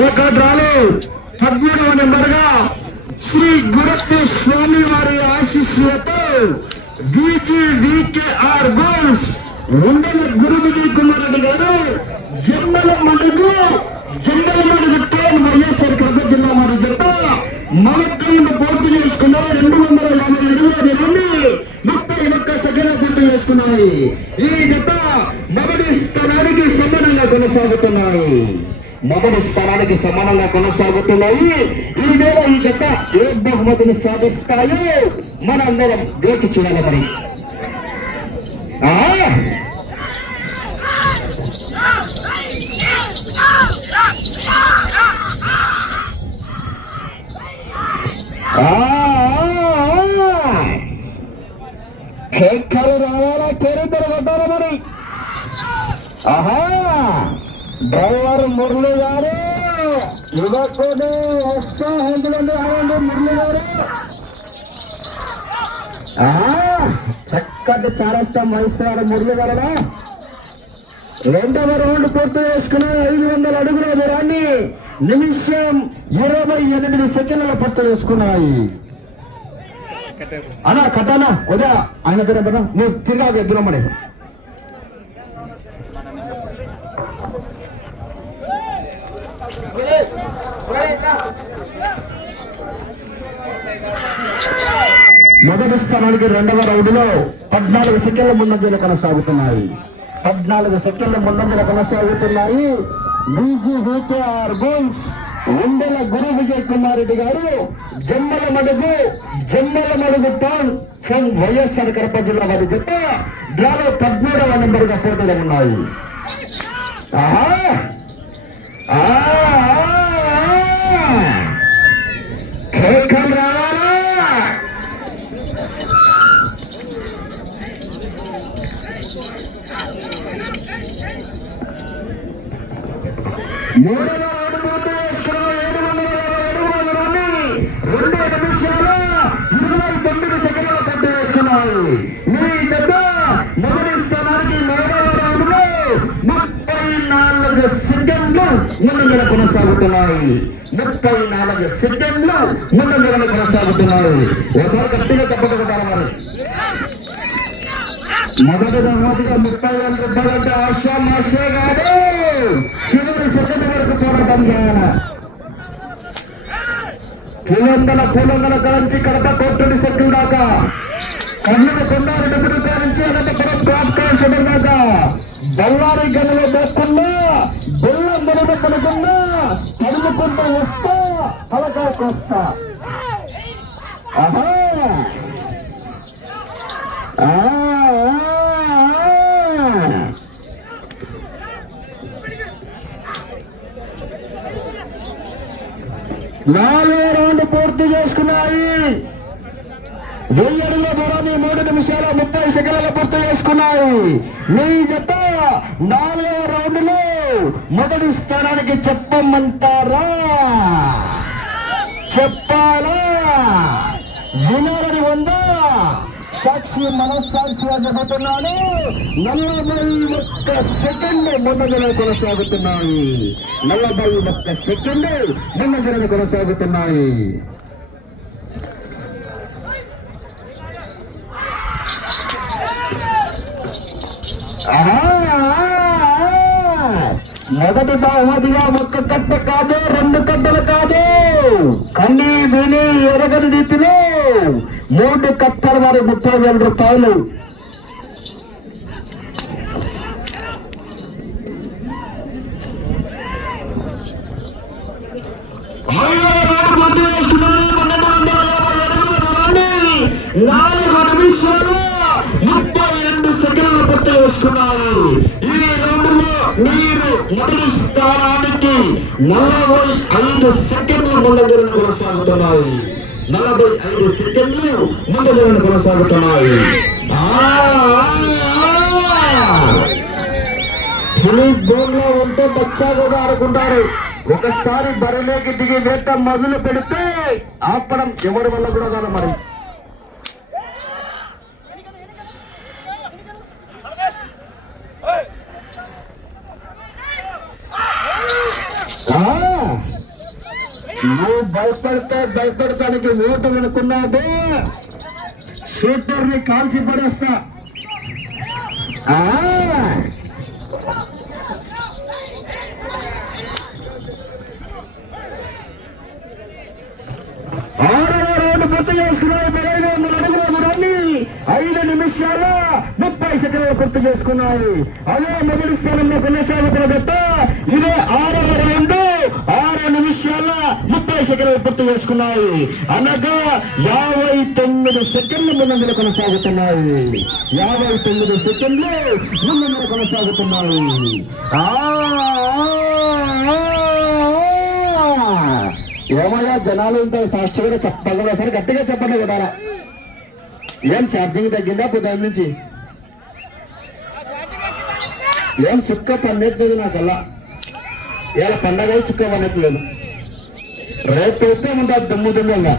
ఏకడ్రాలు 13వ నెంబర్గా శ్రీ గురప్ప స్వామి వారి ఆశీస్సులతో VGVKR బోల్స్ ఉండల గురు విజయ్ కుమార్ రెడ్డి గారు జమ్మల మడుగు టోన్ వైఎస్ఆర్ కడప జిల్లా వారి జత మొదటి పూర్తి చేసుకున్నారు. 250 అడుగుల దూరాన్ని 31 సెకండ్ల పూర్తి చేసుకున్నాయి. ఈ జత మొదటి స్థానానికి సమానంగా కొనసాగుతున్నాయి. ఈ వేళ ఈ జత ఏ బహుమతిని సాధిస్తాయో మనందరం వేచి చూడాలి. మరి కేకలు రావాలా, చరిత్ర కొట్టాలి. మరి డ్రైవర్ మురళి గారు యువకుడు ఎక్స్ట్రా హెల్త్ ఆడండి. మురళి గారు చక్కటి చారస్తా మహిస్తున్నాడు. మురళి గారు రెండవ రౌండ్ పూర్తి చేసుకున్నారు. 500 అడుగుల దూరాన్ని నిమిషం 28 సెకండ్ల పూర్తి చేసుకున్నాయి. అలా కట్టానా ఉదయ ఆయన పేరు కదా నువ్వు తిరిగి ఎద్దురమ్మడి. మొదటి స్థానానికి రెండవ రౌండ్లో 14 సెకండ్ల ముందంజలు కొనసాగుతున్నాయి. 14 సెకండ్ల ముందంజలు కొనసాగుతున్నాయి. VGVKR బోల్స్ ఉండల గురు విజయ్ కుమార్ రెడ్డి గారు జమ్మల మడుగు టౌన్ ఫ్రమ్ వైఎస్ఆర్ కడప జిల్లా వారి జత డ్రాలో 13వ నెంబర్గా పోటీలో ఉన్నాయి. మూడవ రౌండ్ పూర్తి చేసుకున్న 700 అడుగుల దూరాన్ని 2 నిమిషాల 29 సెకండ్ల పూర్తి చేసుకున్నాయి. మీ జత మొదటి స్థానానికి మూడవ రౌండ్ లో 34 సెకండ్లు ముందంజల కొనసాగుతున్నాయి. 34 సెకండ్లు ముందంజలను కొనసాగుతున్నాయి. ఒకసారి గట్టిగా చెప్పగలుగుతారు. మరి మొదటి బహుమతిగా 30,000 రూపాయలంటే ఆశామాషే కాదు. చివరి సెకండ్ వరకు పోరాటం చేయాలి. పూలంగల కలంచి కడప కోర్టు సెకండ్ దాకా కన్నుల కొండారి డబ్బులు నుంచి అనంతపురం పాప్కార్న్ సెకండ్ దాకా బళ్ళారి గనులు దక్కున్నా బెల్లం బెల్లం పడుకున్నా తడుముకుంటూ వస్తా తలకాయకు వస్తా. నాలుగో రౌండ్ పూర్తి చేసుకున్నాయి. 1000 అడుగుల దూరాన్ని 3 నిమిషాల 30 సెకండ్ల పూర్తి చేసుకున్నాయి. మీ జత 4వ రౌండ్ లో మొదటి స్థానానికి చెప్పమంటారా? చెప్పాలా? వినాలని ఉందా? సాక్షి మనస్సాక్షిగా చెబుతున్నాను. 41 సెకండ్ ముందంజలో కొనసాగుతున్నాయి. 41 సెకండ్ ముందంజలో కొనసాగుతున్నాయి. మొదటి బహుమతిగా 1 కట్ట కాదు, 2 కట్టలు కాదు, కన్నీ విని ఎరగని రీతిలో 3 కట్టల వారి 30,000 రూపాయలు. ఈ రౌండ్లో మీరు మొదటి స్థానానికి 45 సెకండ్లు ముందంజలను కొనసాగుతున్నాయి. 45 సెకండ్లు ముందంజలను కొనసాగుతున్నాయి. ఫిలిప్ బోన్ లో ఉంటే బచ్చా కూడా ఆడుకుంటారు. ఒకసారి బరిలోకి దిగి వేట మొదలు పెడితే ఆపడం ఎవరి వల్ల కూడా కాదు. మరి నువ్వు భయపడటానికి ఓటు అనుకున్నావు, షూటర్ ని కాల్చి పడేస్తా. పూర్తి చేసుకున్నాయి. 1500 అడుగుల దూరాన్ని 5 నిమిషాల 30 సెకండ్లు పూర్తి చేసుకున్నాయి. అదే మొదటి స్థానంలో కొనసాగుతున్న జత. ఇదే 6వ రౌండ్ 6 నిమిషాల 30 సెకండ్లు పూర్తి చేసుకున్నాయి. అనగా 59 సెకండ్లు ముందంజలు కొనసాగుతున్నాయి. 59 సెకండ్లు ముందంజలు కొనసాగుతున్నాయి. ఏమయ్యా జనాలు ఇంత ఫాస్ట్ గా చెప్పగలరా? సరే గట్టిగా చెప్పండి కదా. ఏం ఛార్జింగ్ తగ్గిందా పొద్దున్న నుంచి? ఏం చుక్క పన్నెట్లేదు నాకల్లా. ఇలా పండగ చుక్క పన్నెట్లేదు. రేపు అయితే ఉంటుంది దుమ్ము దుమ్ముగా.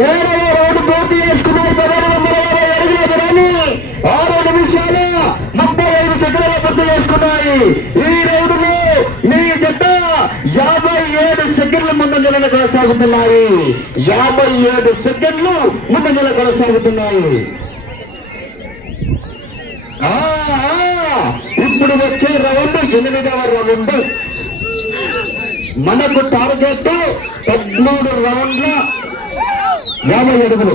ఏడవ రౌండ్ పూర్తి చేసుకున్నారు. 1550 అడుగుల దూరాన్ని 6 నిమిషాల 35 సెకండ్లు పూర్తి చేసుకున్నాయి. ఈ రౌండ్ లో మీ జత 57 సెకండ్ల ముందంజలను కొనసాగుతున్నాయి. 57 సెకండ్లు ముందంజలు కొనసాగుతున్నాయి. ఇప్పుడు వచ్చే రౌండ్ 8వ రౌండ్. మనకు టార్గెట్ 13 రౌండ్ల 50 అడుగులు.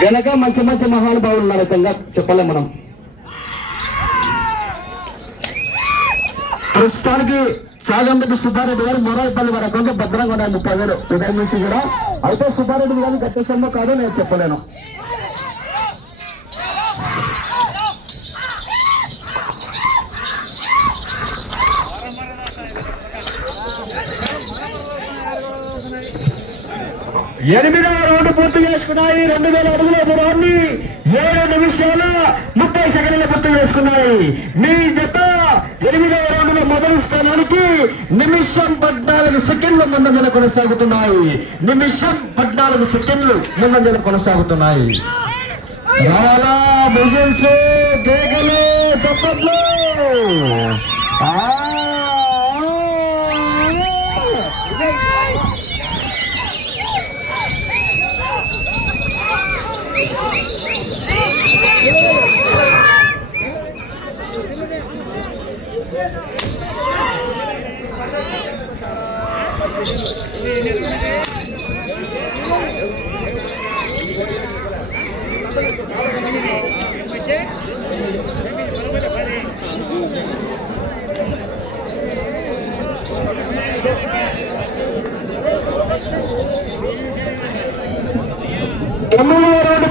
వెనక మంచి మంచి మహానుభావులు ఉన్నారు. చెప్పలేం మనం. ప్రస్తుతానికి చాగంపతి సుబ్బారెడ్డి గారు మొరాయిపల్లి వరకు భద్రంగా ఉన్నాయి. 30,000 ఉదయం నుంచి కూడా. అయితే సుబ్బారెడ్డి గారు గట్టి సొమ్ము కాదు నేను చెప్పలేను. ఎనిమిదవ రౌండ్ పూర్తి చేసుకున్నాయి. 2000 అడుగుల దూరాన్ని 7 నిమిషాల 30 సెకండ్లు పూర్తి చేసుకున్నాయి. మీ జత 8వ రౌండ్ లో మొదటి స్థానానికి నిమిషం 14 సెకండ్లు ముందంజల కొనసాగుతున్నాయి. నిమిషం 14 సెకండ్లు ముందంజల కొనసాగుతున్నాయి. రాలా బిజిల్స్ గేగలు చప్పట్లు.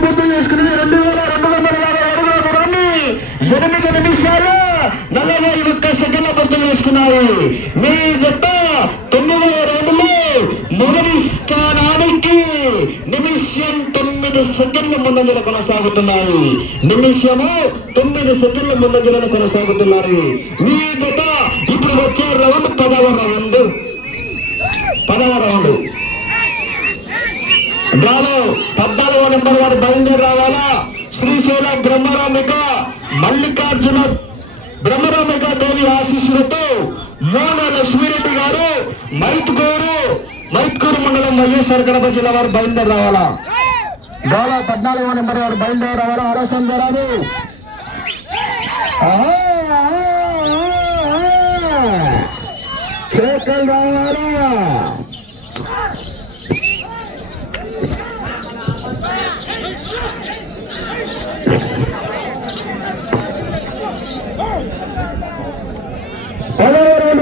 పూర్తి చేసుకుని 2250 అడుగుల దూరాన్ని 8 నిమిషాల 41 సెకండ్ల పూర్తి చేసుకున్నారు. మీ జత 9వ రౌండ్ లో మొదటి స్థానానికి నిమిషం 9 సెకండ్ల ముందంజలు కొనసాగుతున్నాయి. నిమిషము 9 సెకండ్ల ముందంజలను కొనసాగుతున్నారు. మీ జత ఇప్పుడు వచ్చే రౌండ్ 10వ రౌండ్. గాలో 14వ నెంబర్ వారు బయలుదేరి రావాలా. శ్రీశైల బ్రహ్మరాంబిక మల్లికార్జున బ్రహ్మరాంబిక దేవి ఆశీస్సులతో మోన లక్ష్మీరెడ్డి గారు మైత్కూరు మండలం వైఎస్ఆర్ కడప జిల్లా వారు బయలుదేరి రావాలా. గాలో 14వ నెంబర్ వారు బయలుదేరి రావాలా. ఆలోచన జరాదు. కేకలు రావాలా.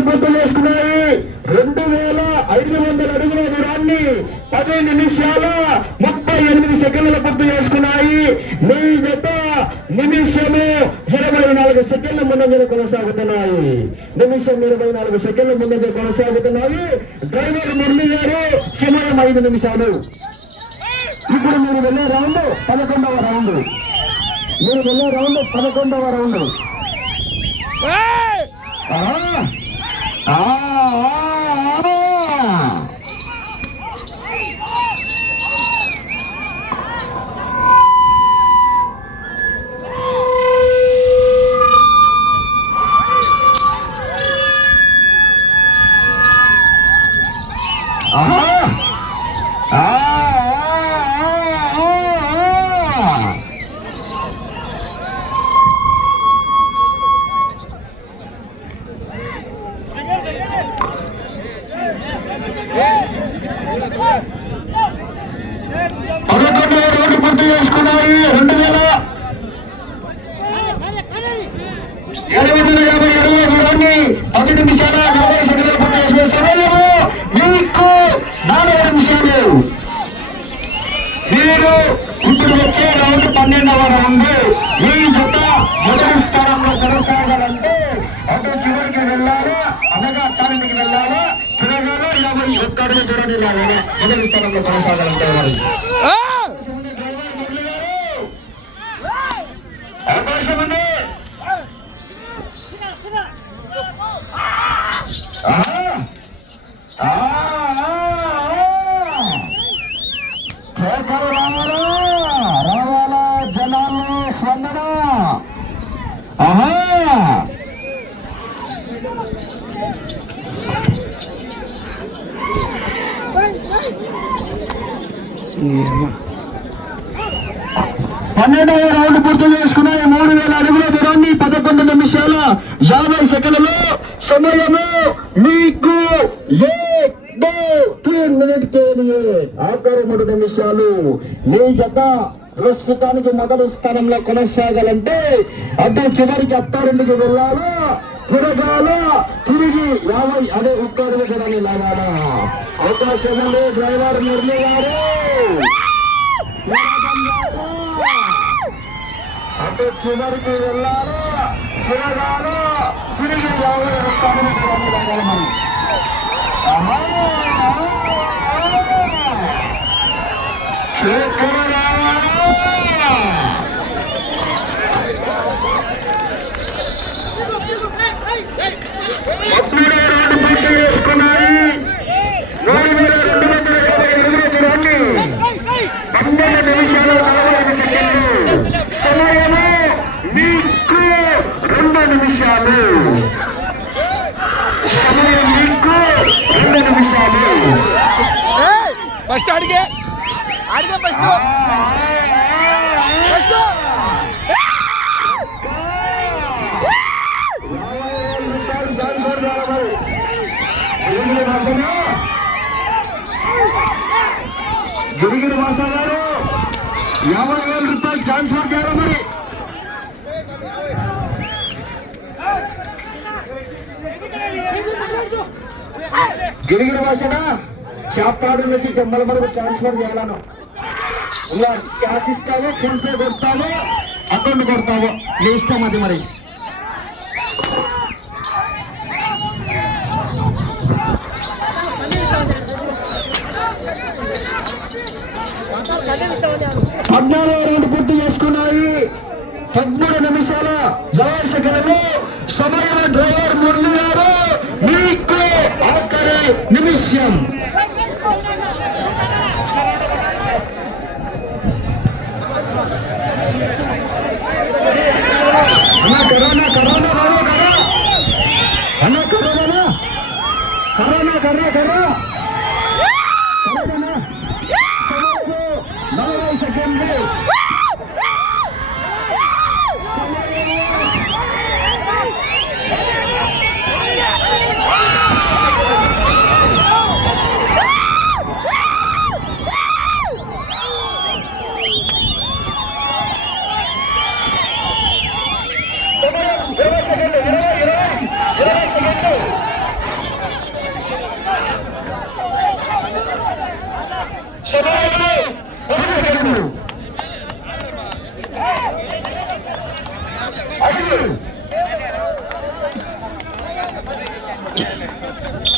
పూర్తి చేసుకున్నాయి. 2500 అడుగుల దూరాన్ని 10 నిమిషాల 38 సెకండ్ల పూర్తి చేసుకున్నాయి. మీ జత నిమిషము 24 సెకండ్ల ముందంజలు కొనసాగుతున్నాయి. నిమిషం 24 సెకండ్ల ముందంజలు కొనసాగుతున్నాయి. డ్రైవర్ మురళి గారు సుమారు 5 నిమిషాలు. ఇప్పుడు మీరు వెళ్ళే రౌండ్ 11వ రౌండ్. మీరు వెళ్ళే రౌండ్ 11వ రౌండ్. ఆహా ఆ, ఆ, ఆ, ఆ. పదకొండవ రౌండ్ పూర్తి చేసుకున్నాయి. 2057 దూరాన్ని 10 నిమిషాల 40 సెకండ్లు పూర్తి చేసుకునే సమయము మీకు 4 నిమిషాలు. మీరు ఇప్పుడు వచ్చే రౌండ్ 12వ రౌండ్. ఈ జత మొదటి స్థానంలో కొనసాగాలంటే అటు చివరికి వెళ్ళాలా, అనగా అత్తారింటికి వెళ్ళాలా, తిరగాలో 21 దూరాన్ని లాగానే మొదటి స్థానంలో కొనసాగాలంటే అవకాశం ఉంది. రావాలా జనాల్లో స్పందన. ఆహా పన్నెండవ రౌండ్ పూర్తి చేసుకున్నాయి. 3000 అడుగుల దూరాన్ని 11 నిమిషాల 50 సెకండ్లలో సమయము మీకు 3 మినిట్ ఆఖరి 3 నిమిషాలు. మీ జత ప్రస్తుతానికి మొదటి స్థానంలో కొనసాగాలంటే అటు చివరికి అత్తారింటికి వెళ్ళాలా, తిరగాలా, తిరిగి 50 అదే ఒక్క అడుగు దూరాన్ని లాగాలా. అవకాశం ఉంది. డ్రైవర్ మురళి గారు అటు చివరికి వెళ్ళాలా, తిరగాలా, తిరిగి 51 అడుగు దూరాన్ని లాగాలి. ఫస్ట్ అడిగే ఫస్ట్ గిరిగిరి భాష గారు 50,000 రూపాయలు ట్రాన్స్ఫర్ చేయాలి. మరి గిరిగిరి భాషనా చాపాడు నుంచి జమ్మల మనకు ట్రాన్స్ఫర్ చేయాలను. ఇలా క్యాష్ ఇస్తావో, ఫోన్ పే కొడతావో, అకౌంట్ కొడతావో, నీ ఇష్టం అది. మరి పద్నాలుగో రౌండ్ పూర్తి చేసుకున్నాయి. 13 నిమిషాల 50 సెకండ్లు సమయం. డ్రైవర్ మురళి గారు మీకు ఆఖరి నిమిషం. అన్నా కరోనా కరోనా బాబు కరోనా, అన్నా కరోనా కరోనా కర్రా కర్రా